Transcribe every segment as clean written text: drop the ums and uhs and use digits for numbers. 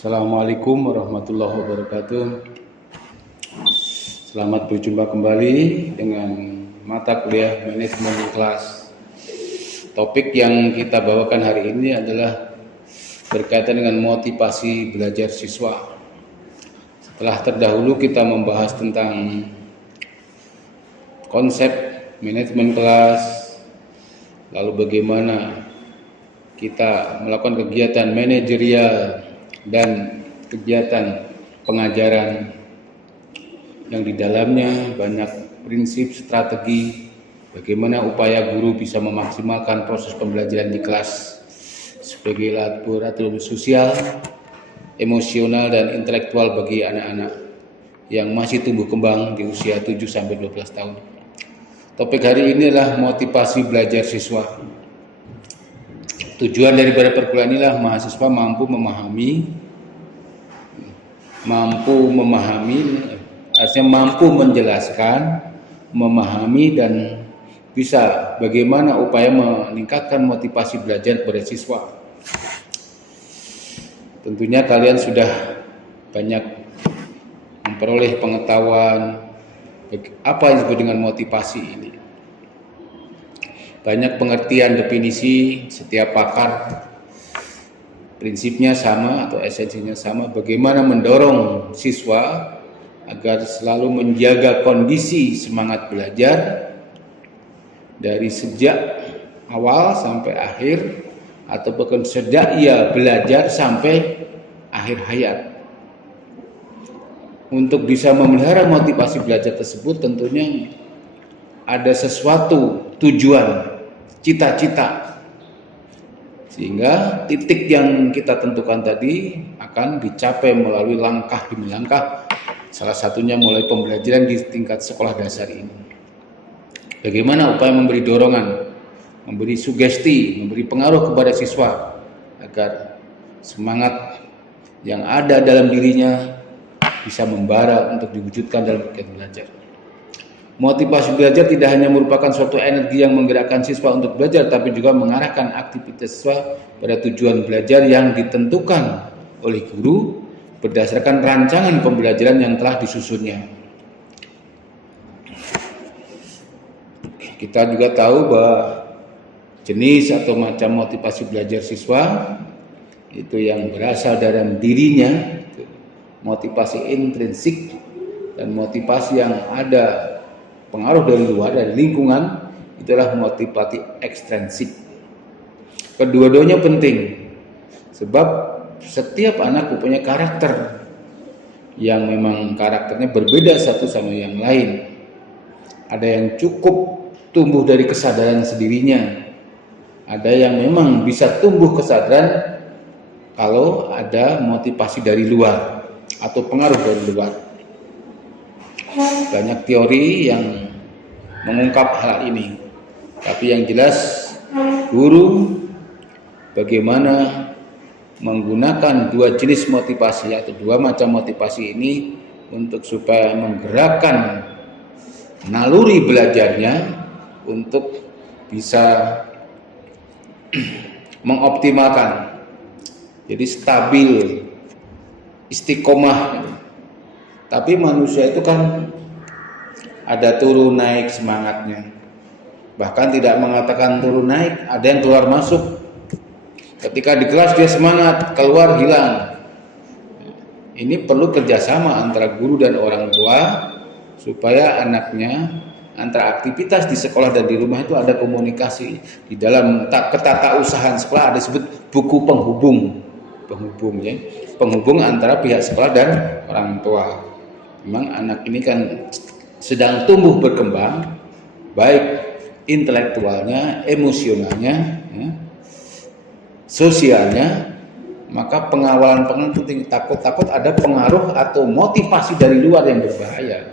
Assalamualaikum warahmatullahi wabarakatuh. Selamat berjumpa kembali dengan mata kuliah manajemen kelas. Topik yang kita bawakan hari ini adalah berkaitan dengan motivasi belajar siswa. Setelah terdahulu kita membahas tentang konsep manajemen kelas, lalu bagaimana kita melakukan kegiatan manajerial dan kegiatan pengajaran yang di dalamnya banyak prinsip strategi bagaimana upaya guru bisa memaksimalkan proses pembelajaran di kelas sebagai laboratorium sosial, emosional dan intelektual bagi anak-anak yang masih tumbuh kembang di usia 7-12 tahun. Topik hari ini adalah motivasi belajar siswa. Tujuan daripada perkuliahan inilah mahasiswa mampu memahami, artinya mampu menjelaskan, memahami dan bisa bagaimana upaya meningkatkan motivasi belajar pada siswa. Tentunya kalian sudah banyak memperoleh pengetahuan apa yang disebut dengan motivasi ini. Banyak pengertian definisi, setiap pakar prinsipnya sama atau esensinya sama, bagaimana mendorong siswa agar selalu menjaga kondisi semangat belajar dari sejak awal sampai akhir atau bahkan sejak ia belajar sampai akhir hayat. Untuk bisa memelihara motivasi belajar tersebut tentunya ada sesuatu tujuan, cita-cita, sehingga titik yang kita tentukan tadi akan dicapai melalui langkah demi langkah, salah satunya mulai pembelajaran di tingkat sekolah dasar ini. Bagaimana upaya memberi dorongan, memberi sugesti, memberi pengaruh kepada siswa agar semangat yang ada dalam dirinya bisa membara untuk diwujudkan dalam kegiatan belajar. Motivasi belajar tidak hanya merupakan suatu energi yang menggerakkan siswa untuk belajar, tapi juga mengarahkan aktivitas siswa pada tujuan belajar yang ditentukan oleh guru berdasarkan rancangan pembelajaran yang telah disusunnya. Kita juga tahu bahwa jenis atau macam motivasi belajar siswa itu yang berasal dari dirinya, motivasi intrinsik, dan motivasi yang ada pengaruh dari luar, dari lingkungan, itulah motivasi ekstrinsik. Kedua-duanya penting, sebab setiap anak mempunyai karakter yang memang karakternya berbeda satu sama yang lain. Ada yang cukup tumbuh dari kesadaran sendirinya, ada yang memang bisa tumbuh kesadaran kalau ada motivasi dari luar atau pengaruh dari luar. Banyak teori yang mengungkap hal ini, tapi yang jelas guru bagaimana menggunakan dua jenis motivasi atau dua macam motivasi ini untuk supaya menggerakkan naluri belajarnya untuk bisa mengoptimalkan, jadi stabil, istiqomah. Tapi manusia itu kan ada turun naik semangatnya. Bahkan tidak mengatakan turun naik, ada yang keluar masuk. Ketika di kelas dia semangat, keluar hilang. Ini perlu kerjasama antara guru dan orang tua supaya anaknya antara aktivitas di sekolah dan di rumah itu ada komunikasi. Di dalam ketatausahaan sekolah ada disebut buku penghubung ya. Penghubung antara pihak sekolah dan orang tua. Memang anak ini kan sedang tumbuh berkembang, baik intelektualnya, emosionalnya, ya, sosialnya, maka pengawalan penting. Takut ada pengaruh atau motivasi dari luar yang berbahaya.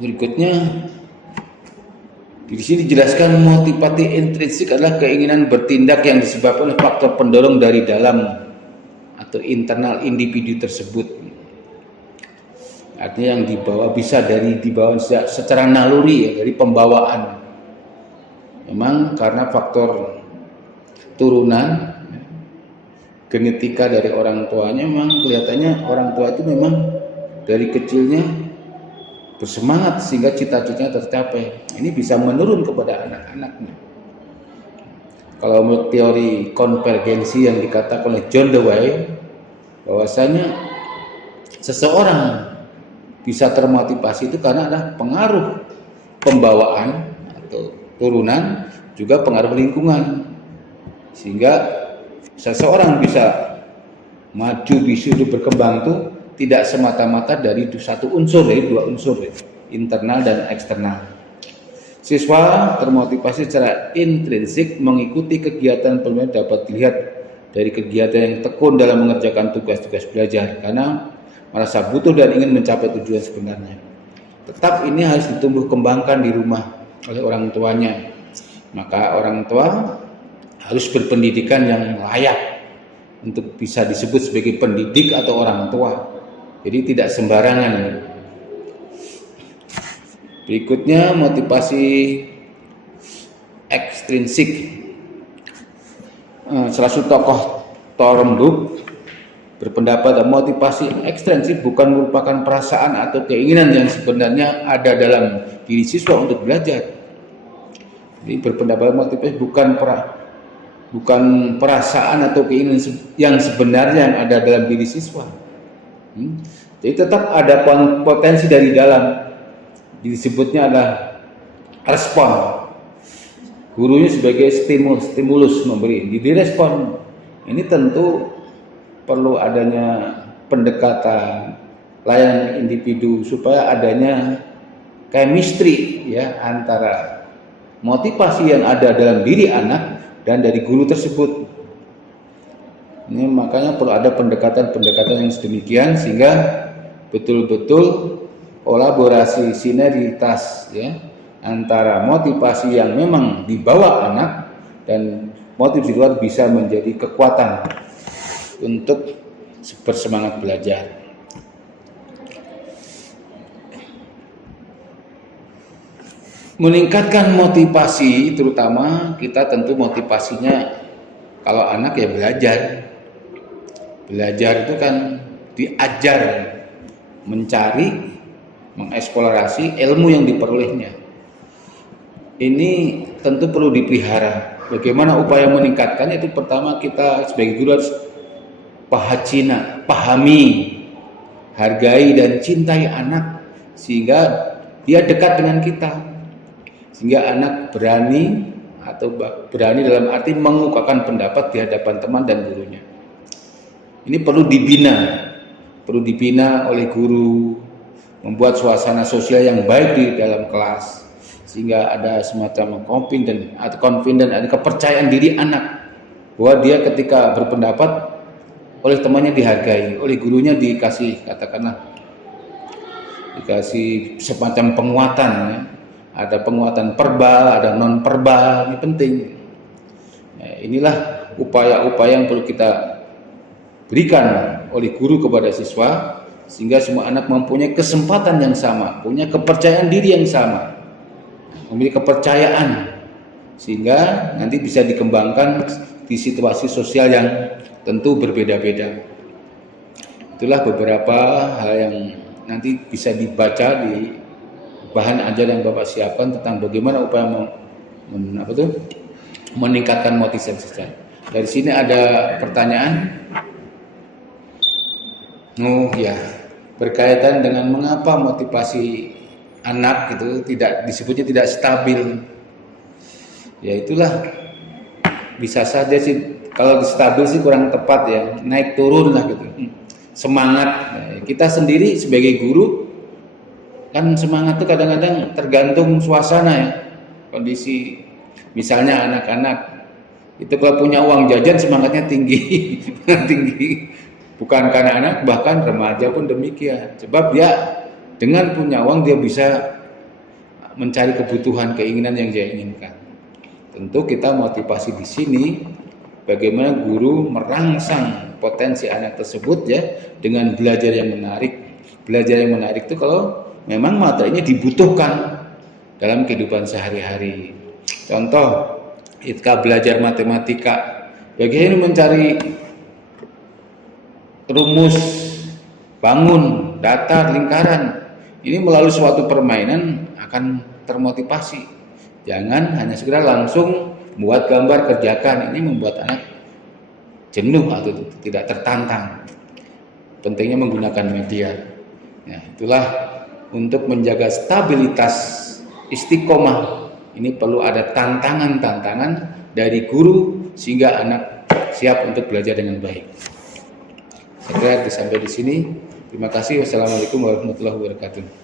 Berikutnya di sini dijelaskan motivasi intrinsik adalah keinginan bertindak yang disebabkan oleh faktor pendorong dari dalam atau internal individu tersebut. Artinya yang bisa dibawa secara naluri, ya, dari pembawaan. Memang karena faktor turunan genetika dari orang tuanya, memang kelihatannya orang tua itu memang dari kecilnya bersemangat sehingga cita-citanya tercapai. Ini bisa menurun kepada anak-anaknya. Kalau menurut teori konvergensi yang dikatakan oleh John Dewey, bahwasanya seseorang bisa termotivasi itu karena ada pengaruh pembawaan atau turunan, juga pengaruh lingkungan, sehingga seseorang bisa maju, bisa berkembang itu tidak semata-mata dari satu unsur, dari dua unsur, internal dan eksternal. Siswa termotivasi secara intrinsik mengikuti kegiatan belajar dapat dilihat dari kegiatan yang tekun dalam mengerjakan tugas-tugas belajar karena merasa butuh dan ingin mencapai tujuan sebenarnya. Tetap ini harus ditumbuh kembangkan di rumah oleh orang tuanya. Maka orang tua harus berpendidikan yang layak untuk bisa disebut sebagai pendidik atau orang tua. Jadi tidak sembarangan. Berikutnya motivasi ekstrinsik. Salah satu tokoh Thorndike berpendapat motivasi ekstrinsik bukan merupakan perasaan atau keinginan yang sebenarnya ada dalam diri siswa untuk belajar. Jadi berpendapat motivasi bukan perasaan atau keinginan yang sebenarnya yang ada dalam diri siswa. Jadi tetap ada potensi dari dalam. Disebutnya adalah respon. Gurunya sebagai stimulus memberi, direspon. Ini tentu perlu adanya pendekatan layanan individu supaya adanya chemistry ya antara motivasi yang ada dalam diri anak dan dari guru tersebut. Ini makanya perlu ada pendekatan-pendekatan yang sedemikian sehingga betul-betul kolaborasi sinergitas ya antara motivasi yang memang dibawa anak dan motivasi di luar bisa menjadi kekuatan untuk bersemangat belajar. Meningkatkan motivasi, terutama kita tentu motivasinya kalau anak ya belajar. Belajar itu kan diajar mencari, mengeksplorasi ilmu yang diperolehnya. Ini tentu perlu dipelihara. Bagaimana upaya meningkatkannya? Itu pertama kita sebagai guru harus pahami, hargai dan cintai anak sehingga dia dekat dengan kita. Sehingga anak berani dalam arti mengungkapkan pendapat di hadapan teman dan gurunya. Ini perlu dibina oleh guru, membuat suasana sosial yang baik di dalam kelas sehingga ada semacam confident, ada kepercayaan diri anak bahwa dia ketika berpendapat oleh temannya dihargai, oleh gurunya dikasih semacam penguatan ya. Ada penguatan verbal, ada non verbal, ini penting. Nah, inilah upaya-upaya yang perlu kita berikan oleh guru kepada siswa sehingga semua anak mempunyai kesempatan yang sama, punya kepercayaan diri yang sama, memiliki kepercayaan sehingga nanti bisa dikembangkan di situasi sosial yang tentu berbeda-beda. Itulah beberapa hal yang nanti bisa dibaca di bahan ajar yang Bapak siapkan tentang bagaimana upaya meningkatkan motivasi siswa. Dari sini ada pertanyaan. Oh ya, berkaitan dengan mengapa motivasi anak itu disebutnya tidak stabil. Ya itulah, bisa saja sih kalau stabil sih kurang tepat ya, naik turun lah gitu. Semangat kita sendiri sebagai guru kan semangat itu kadang-kadang tergantung suasana ya, kondisi. Misalnya anak-anak itu kalau punya uang jajan semangatnya tinggi, tinggi. Bukan karena anak, bahkan remaja pun demikian. Sebab dia dengan punya uang dia bisa mencari kebutuhan, keinginan yang dia inginkan. Tentu kita motivasi di sini bagaimana guru merangsang potensi anak tersebut ya dengan belajar yang menarik. Belajar yang menarik itu kalau memang materinya dibutuhkan dalam kehidupan sehari-hari. Contoh, ketika belajar matematika, bagaimana mencari rumus bangun, datar, lingkaran. Ini melalui suatu permainan akan termotivasi. Jangan hanya sekedar langsung buat gambar kerjakan. Ini membuat anak jenuh atau tidak tertantang. Pentingnya menggunakan media. Ya, itulah untuk menjaga stabilitas istiqomah. Ini perlu ada tantangan-tantangan dari guru sehingga anak siap untuk belajar dengan baik. Saya kira sampai di sini. Terima kasih. Wassalamualaikum warahmatullahi wabarakatuh.